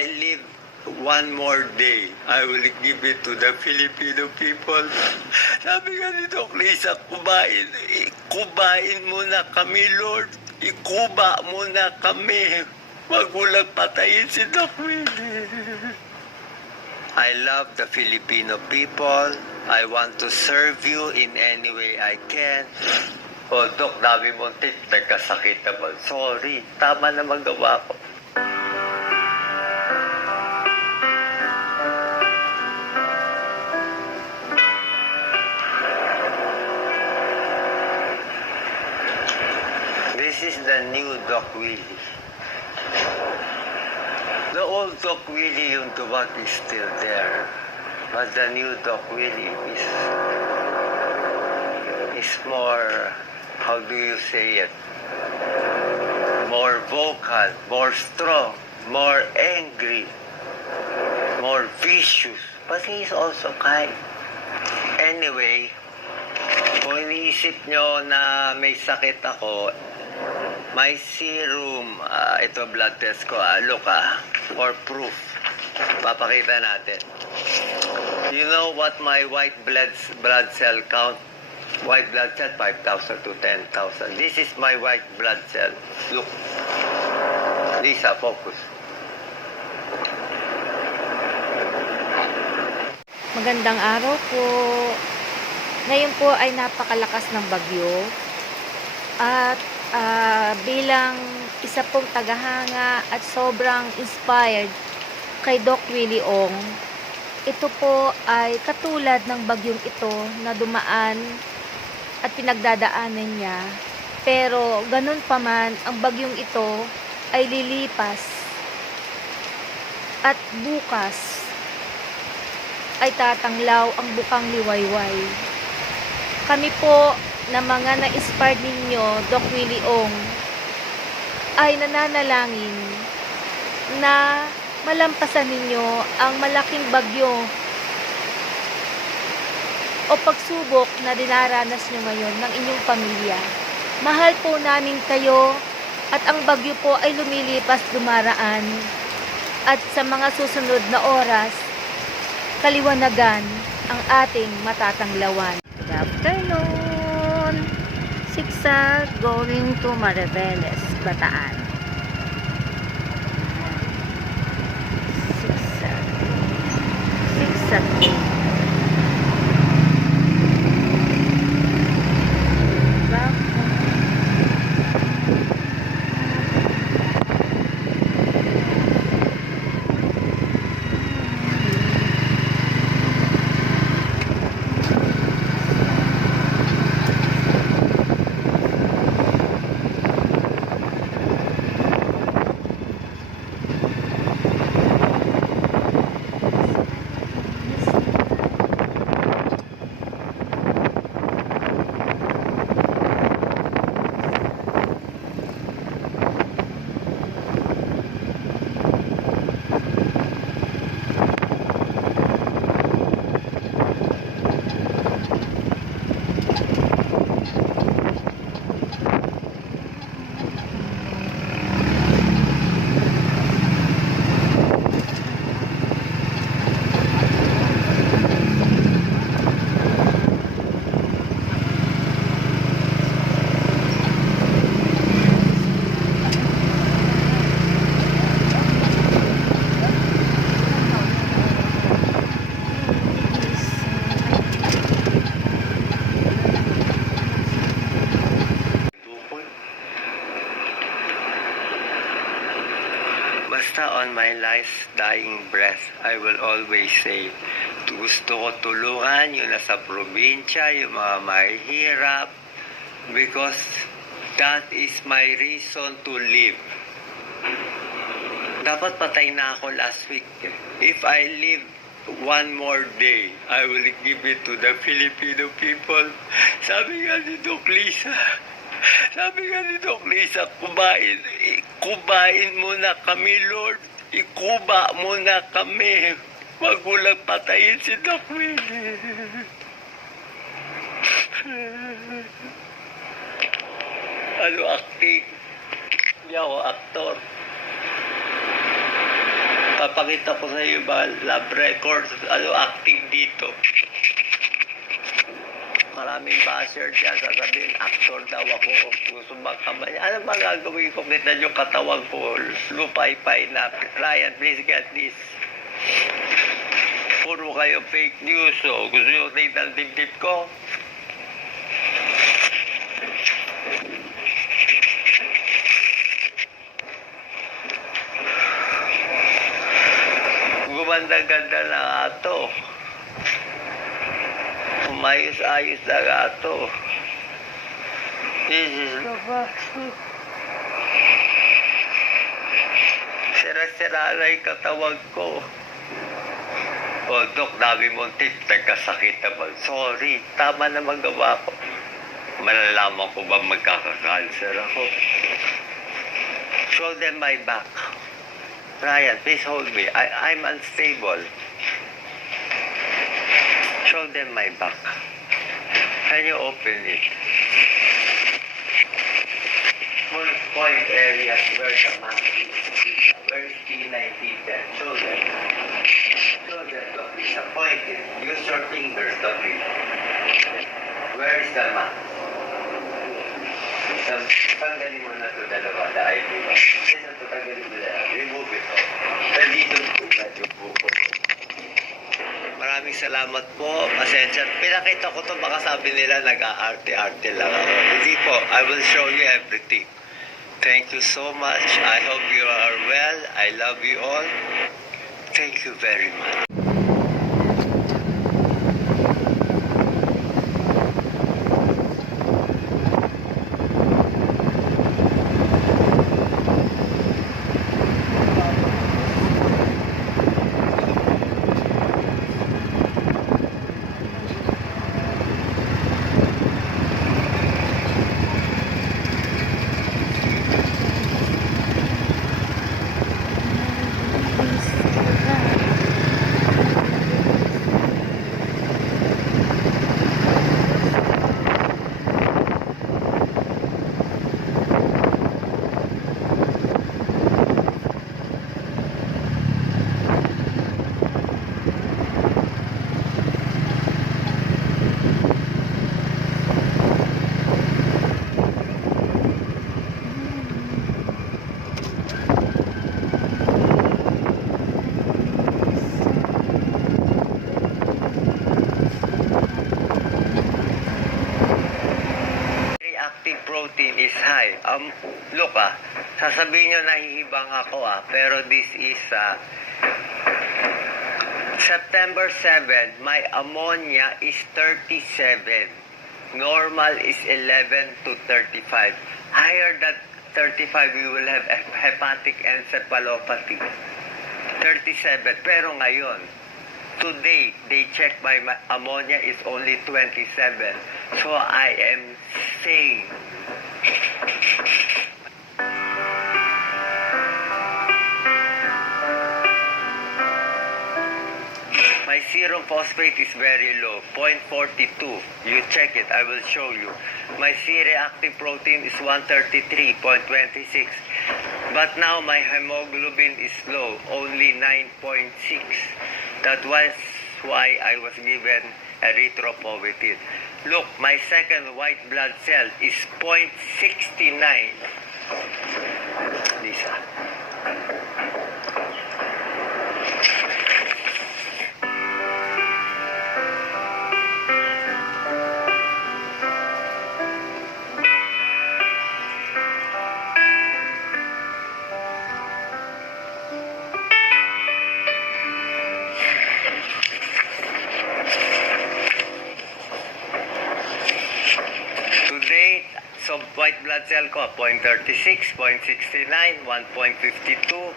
I live one more day, I will give it to the Filipino people. Sabi nga ni Doc Lisa, kubain, kubain mo kami, Lord. Ikuba mo na kami. Wag mo lang patayin si Doc Willie. I love the Filipino people. I want to serve you in any way I can. Oh, Dok, dami mong tip. Nagkasakit naman. Sorry. Tama na magawa ko. This is the new Doc Willie. The old Doc Willie, yung tubag is still there. But the new Doc Willie is, is more, how do you say it? More vocal, more strong, more angry, more vicious. But he is also kind. Anyway, kung iniisip nyo na may sakit ako, may serum, ah, ito blood test ko, ah, look ah, for proof. Papakita natin. You know what my white blood blood cell count? White blood cell 5,000 to 10,000. This is my white blood cell. Look. Lisa, focus. Magandang araw po. Ngayon po ay napakalakas ng bagyo. At ah, bilang isa pong tagahanga at sobrang inspired kay Doc Willie Ong, ito po ay katulad ng bagyong ito na dumaan at pinagdadaanan niya. Pero ganun pa man, ang bagyong ito ay lilipas. At bukas, ay tatanglaw ang bukang liwayway. Kami po na mga na-inspired ninyo, Doc Willie Ong, ay nananalangin na malampasan ninyo ang malaking bagyo o pagsubok na dinaranas nyo ngayon ng inyong pamilya. Mahal po namin kayo at ang bagyo po ay lumilipas dumaraan. At sa mga susunod na oras, kaliwanagan ang ating matatanglawan. Good afternoon! Siksa going to Mariveles, Bataan. Siksa. Siksa. Bukol. Last dying breath, I will always say, gusto ko tulungan yung nasa probinsya, yung mga mahihirap, because that is my reason to live. Dapat patay na ako last week. eh. If I live one more day, I will give it to the Filipino people. Sabi nga ni Doc Lisa, sabi nga ni Doc Lisa, kubain, i- kubain mo na kami, Lord. Ikuba mo na kami. Wag mo lang patayin si Doc Willie. ano acting? Hindi ako aktor. Papakita ko sa iyo mga lab records, ano, acting dito. Maraming basher dyan, sasabihin, actor daw ako, gusto magkamay. Ano ba gagawin ko? Kita yung katawan ko, lupay-pay na. Ryan, please get this. Puro kayo fake news, oh. Gusto nyo tingnan ang dibdib ko? Gumanda-ganda na nga to. Umayos-ayos na nga to. This is the vaccine. Sira-sira na yung katawan ko. O, Dok, dami mong tip. Nagkasakit naman. Sorry, tama naman gawa ko. Malalaman ko ba magkakakancer ako? Show them my back. Ryan, please hold me. I, I'm unstable. Them my back. Can you open it? Full point area where the map is. Where is T19 then? Show them. Show them, Doc. It's a point. Use your fingers, Doc. Where is the? Um, tanggalin mo na ito dalawa, ID mo. Kasi ito, tanggalin mo na. Remove it. Nandito po na yung buko. Maraming salamat po. Pasensya. Pinakita ko to baka sabi nila nag-aarte-arte lang ako. Hindi po. I will show you everything. Thank you so much. I hope you are well. I love you all. Thank you very much. reactive protein is high. Um, look ah, sasabihin nyo nahihibang ako ah, pero this is ah, September 7, my ammonia is 37. Normal is 11 to 35. Higher than 35, you will have hepatic encephalopathy. 37. Pero ngayon, today, they check my ammonia is only 27. So I am sane. Phosphate is very low, 0.42. You check it, I will show you. My C-reactive protein is 133.26. But now my hemoglobin is low, only 9.6. That was why I was given erythropoietin. Look, my second white blood cell is 0.69. Lisa. Cell ko, 0.36, 0.69, 1.52.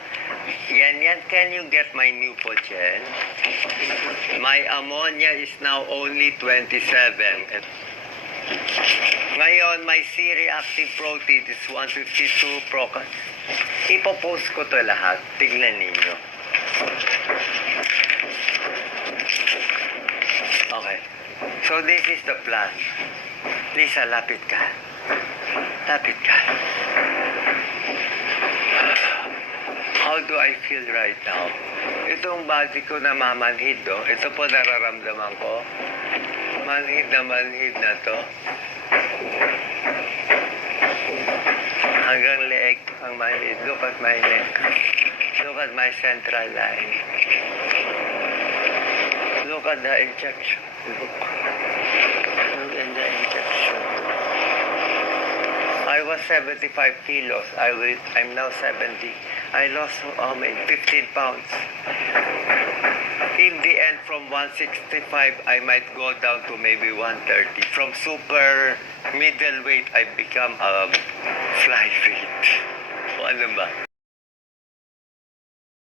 Yan, yan. Can you get my Neupogen? My ammonia is now only 27. And ngayon, my C-reactive protein is 152 proca. Ipopost ko to lahat. Tignan ninyo. Okay. So this is the plan. Lisa, lapit ka. Lapit ka. How do I feel right now? Itong body ko na mamanhid, do. Ito po nararamdaman ko. Manhid na manhid na to. Hanggang leeg ang manhid. Look at my neck. Look at my central line. Look at the injection. Look at the injection. Was 75 kilos. I will, I'm now 70. I lost um, 15 pounds. In the end, from 165, I might go down to maybe 130. From super middleweight, I become um, flyweight. O ano ba?